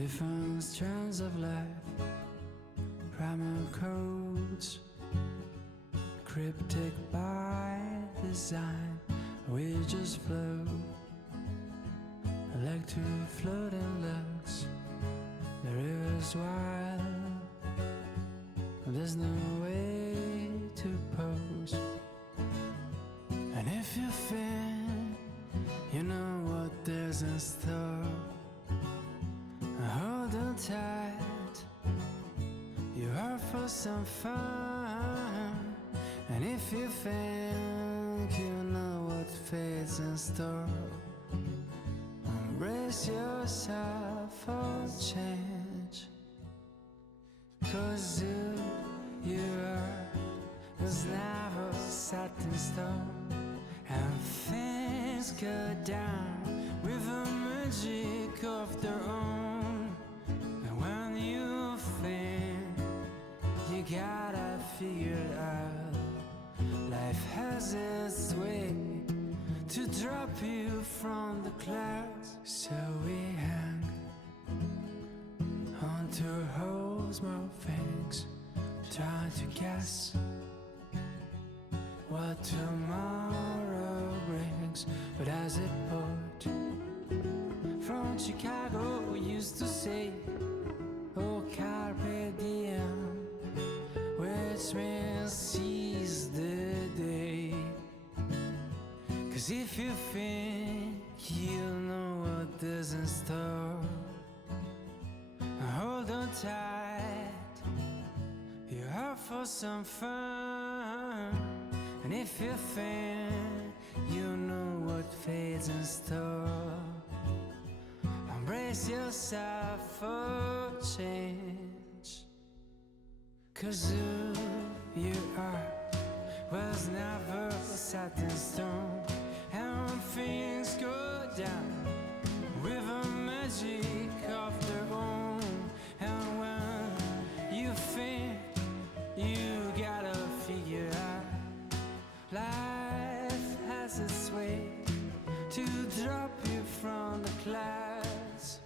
Different strands of life, primal codes, cryptic by design. We just float, like two floating looks. The river's wild, there's no way to pose. And if you think you know what there's in store, hold on tight, you're out for some fun. And if you think you know what fate's in store, embrace yourself for change. 'Cause who you are was never set in stone, and things go down with a magic of their own. And when you think you gotta figure it out, life has its way to drop you from the clouds. So we hang onto holes, more things, trying to guess what tomorrow brings. But as a poet from Chicago used to say, oh, carpe diem, which means seize the day. 'Cause if you think you know what there's in store, hold on tight, you're out for some fun. And if you think you know what fate's in store, embrace yourself for change. 'Cause who you are was never set in stone, and when things go down with a magic of their own. And when you think you gotta figure out, life has its way to drop you from the clouds.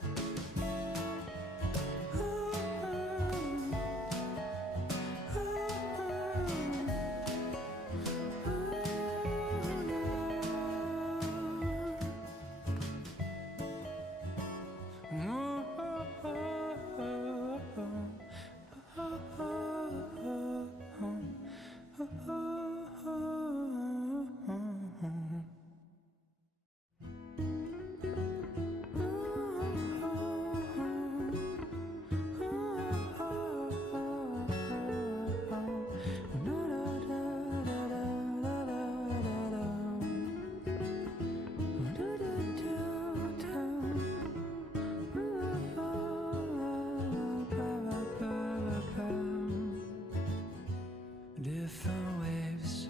Different waves,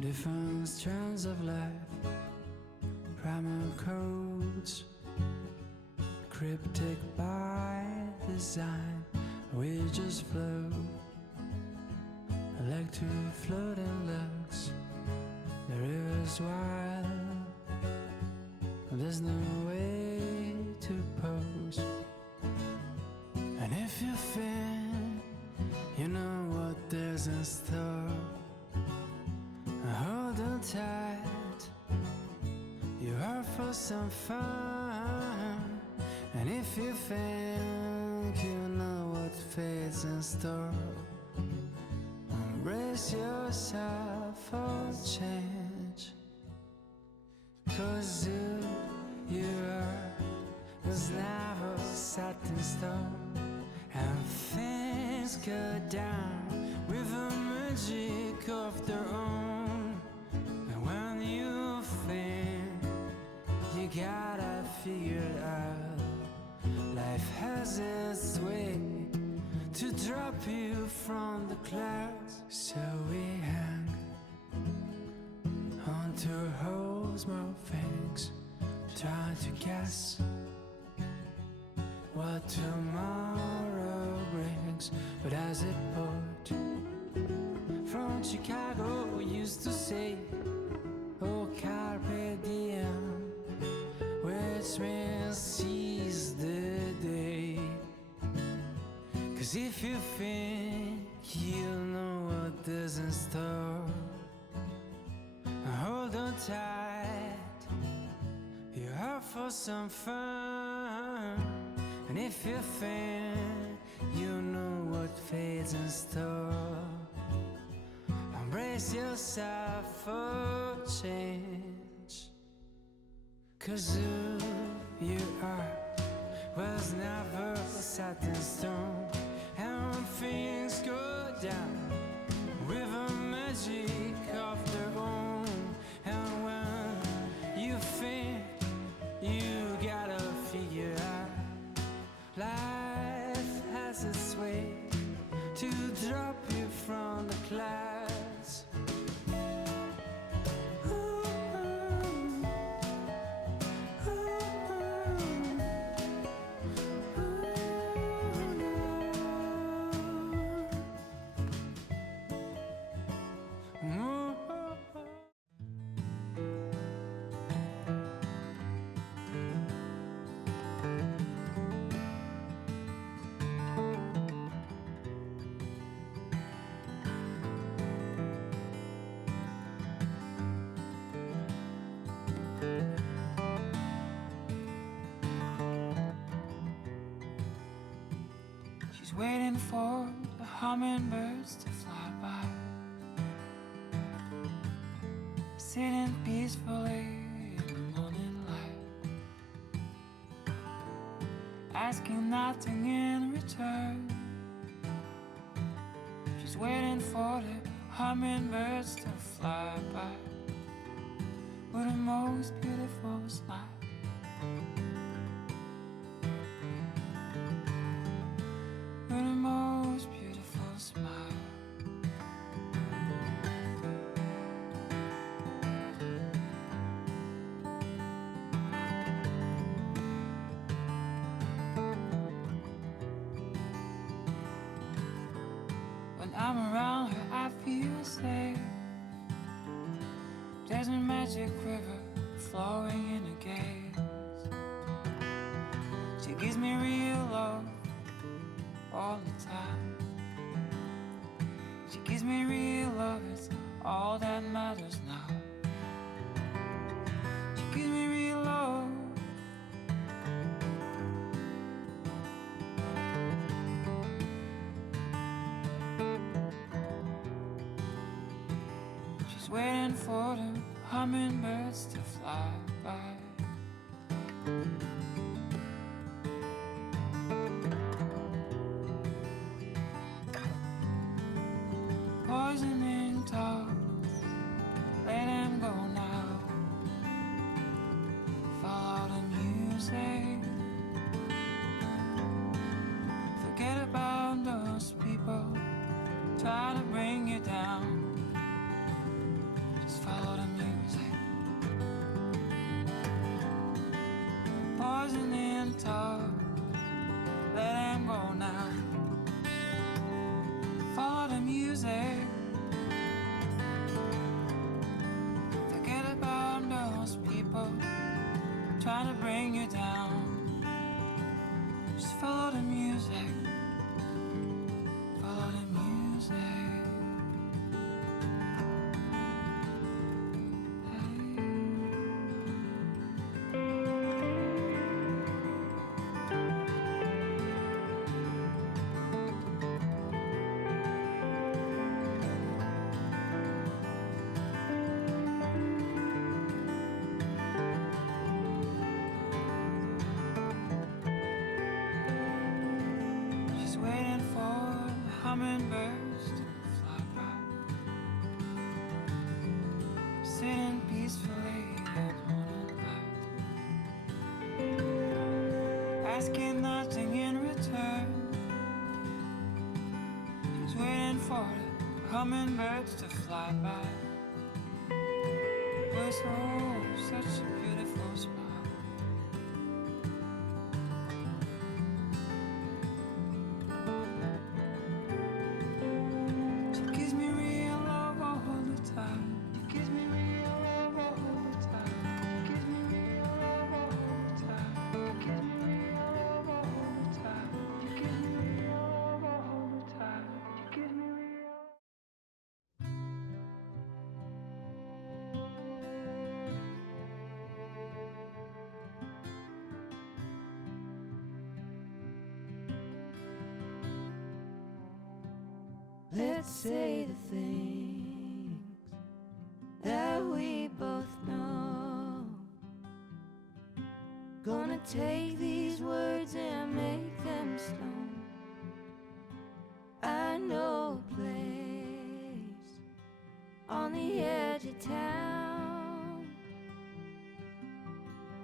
different strands of life, primal codes, cryptic by design. We just float, like two floating looks. The river's wild, there's no way to pose. And if you think you know what there's in store, hold on tight, you're out for some fun. And if you think you know what fate's in store, embrace yourself for change. 'Cause who you are was never set in stone, and things go down with a magic of their own. And when you think you gotta figure it out, life has its way to drop you from the clouds. So we hang onto holes, more things, trying to guess what tomorrow brings. But as a poet from Chicago used to say, oh, carpe diem, which means seize the 'Cause if you think you'll know what there's in store, hold on tight, you're out for some fun. And if you think you know what fate's in store, embrace yourself for change. 'Cause who you are was never set in stone. And when things go down with a magic of their own, and when you think you gotta figure out, life has its way to drop you from the clouds. She's waiting for the hummingbirds to fly by, sitting peacefully in the morning light, asking nothing in return. She's waiting for the hummingbirds to fly by with the most beautiful smile. With the most beautiful smile. When I'm around her, I feel safe. There's a magic river flowing in her gaze. She gives me real love all the time. She gives me real love, it's all that matters now. She gives me real love. She's waiting for the hummingbirds to fly by. Poisoning thoughts, let them go now. Follow the music. Forget about those people try to bring you down. Just follow the music. Poisoning thoughts, let them go now. Follow the music. Forget about those people trying to bring you down. Just follow the music. Follow the music. Hummingbirds to fly by, sitting peacefully at morning light, asking nothing in return. She's waiting for the hummingbirds to fly by with such a beautiful smile. Let's say the things that we both know. Gonna take these words and make them stone. I know a place on the edge of town.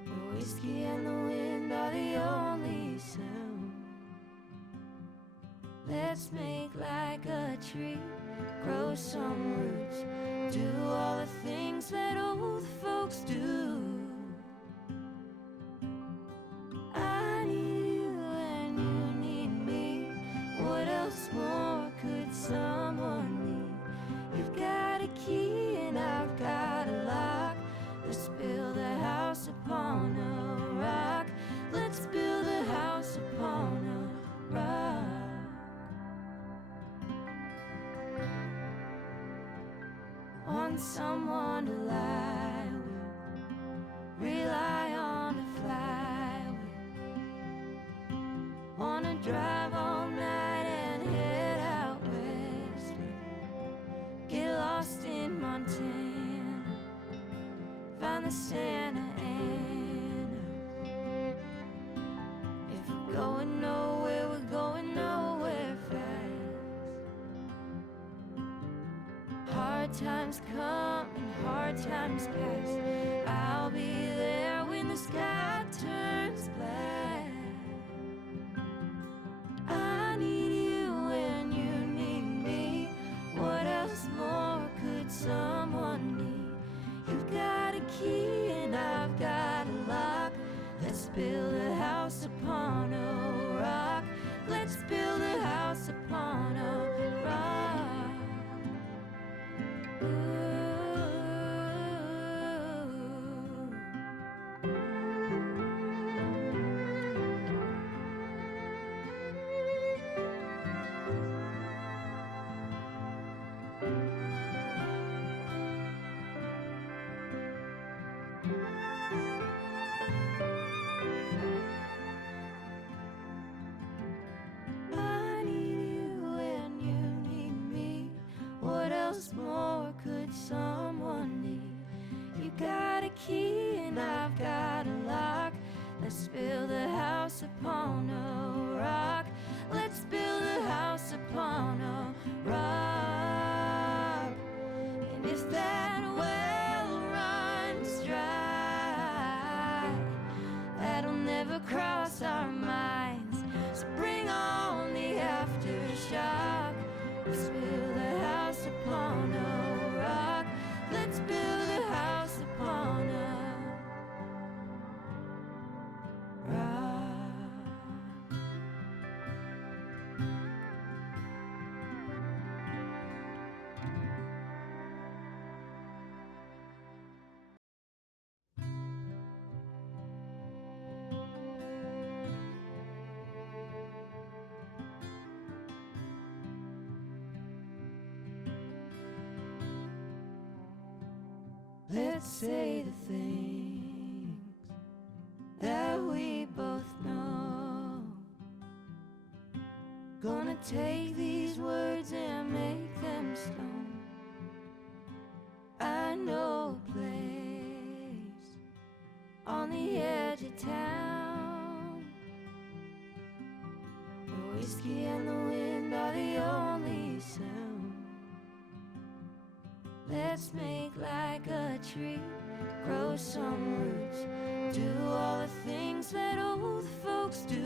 The whiskey and the wind are the only sound. Let's make like a tree, grow some roots, do all the things that old folks do. I need you and you need me. What else more could someone need? You've got a key and I've got a lock. Let's build a house upon a rock. Let's build a house upon a rock. Want someone to lie with, rely on to fly with. Wanna drive all night and head out west with. Get lost in Montana, find the Santa Ana. If we're going nowhere, we're going nowhere fast. Hard times come and hard times pass. I'll be there when the sky turns black. I need you and you need me. What else more could someone need? You've got a key and I've got a lock. Let's build a house upon a rock. Let's build a house upon a rock. I need you and you need me. What else more could someone need? You got a key and I've got a lock. Let's build a house upon a rock. Let's build a house upon a rock. And if that well runs dry, that'll never cross our minds. So bring on the aftershock. Let's build a house upon a rock. Let's build a house upon a rock. Let's say the things that we both know. Gonna take these words and make them stone. I know a place on the edge of town. The whiskey and the wind are the only sound. Let's make like a tree, grow some roots, do all the things that old folks do.